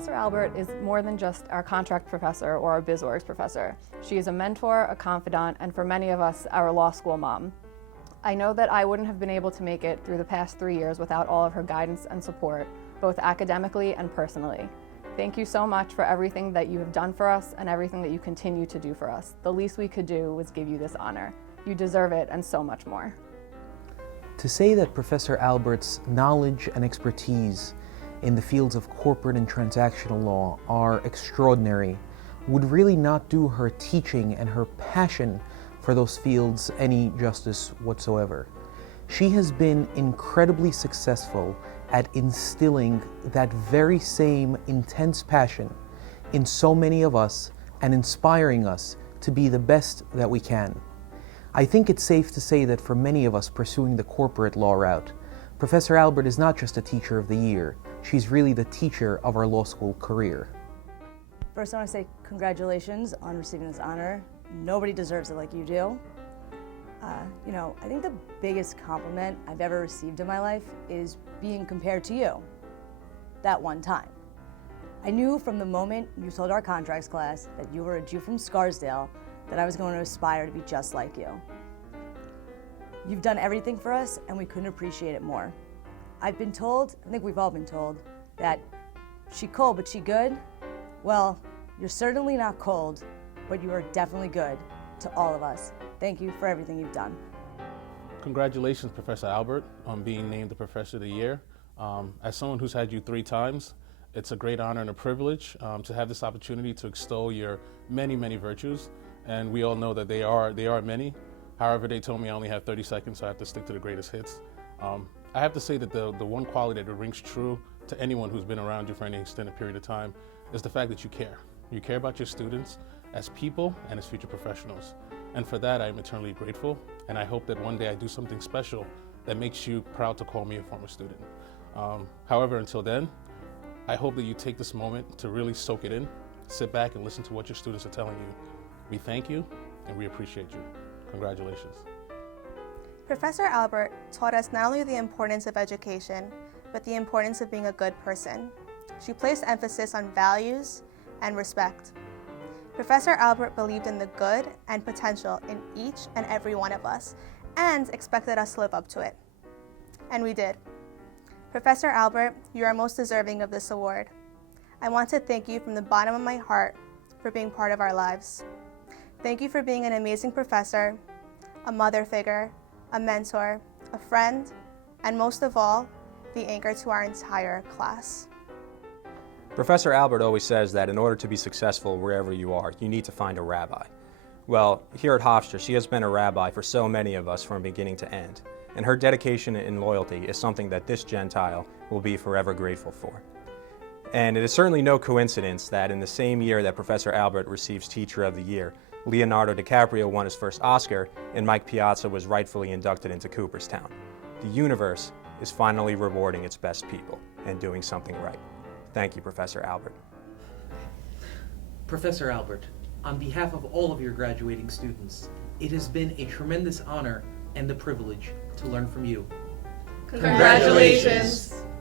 Professor Albert is more than just our contract professor or our BizWorks professor. She is a mentor, a confidant, and for many of us, our law school mom. I know that I wouldn't have been able to make it through the past 3 years without all of her guidance and support, both academically and personally. Thank you so much for everything that you have done for us and everything that you continue to do for us. The least we could do was give you this honor. You deserve it and so much more. To say that Professor Albert's knowledge and expertise in the fields of corporate and transactional law are extraordinary would really not do her teaching and her passion for those fields any justice whatsoever. She has been incredibly successful at instilling that very same intense passion in so many of us and inspiring us to be the best that we can. I think it's safe to say that for many of us pursuing the corporate law route, Professor Albert is not just a teacher of the year, she's really the teacher of our law school career. First, I want to say congratulations on receiving this honor. Nobody deserves it like you do. I think the biggest compliment I've ever received in my life is being compared to you, that one time. I knew from the moment you told our contracts class that you were a Jew from Scarsdale that I was going to aspire to be just like you. You've done everything for us and we couldn't appreciate it more. I've been told, I think we've all been told, that she cold but she good. Well, you're certainly not cold, but you are definitely good to all of us. Thank you for everything you've done. Congratulations, Professor Albert, on being named the Professor of the Year. As someone who's had you 3 times, it's a great honor and a privilege to have this opportunity to extol your many, many virtues. And we all know that they are many. However, they told me I only have 30 seconds, so I have to stick to the greatest hits. I have to say that the one quality that rings true to anyone who's been around you for any extended period of time is the fact that you care. You care about your students as people and as future professionals. And for that, I am eternally grateful. And I hope that one day I do something special that makes you proud to call me a former student. However, until then, I hope that you take this moment to really soak it in, sit back and listen to what your students are telling you. We thank you and we appreciate you. Congratulations. Professor Albert taught us not only the importance of education, but the importance of being a good person. She placed emphasis on values and respect. Professor Albert believed in the good and potential in each and every one of us and expected us to live up to it. And we did. Professor Albert, you are most deserving of this award. I want to thank you from the bottom of my heart for being part of our lives. Thank you for being an amazing professor, a mother figure, a mentor, a friend, and most of all, the anchor to our entire class. Professor Albert always says that in order to be successful wherever you are, you need to find a rabbi. Well, here at Hofstra, she has been a rabbi for so many of us from beginning to end, and her dedication and loyalty is something that this Gentile will be forever grateful for. And it is certainly no coincidence that in the same year that Professor Albert receives Teacher of the Year, Leonardo DiCaprio won his first Oscar, and Mike Piazza was rightfully inducted into Cooperstown. The universe is finally rewarding its best people and doing something right. Thank you, Professor Albert. Professor Albert, on behalf of all of your graduating students, it has been a tremendous honor and a privilege to learn from you. Congratulations.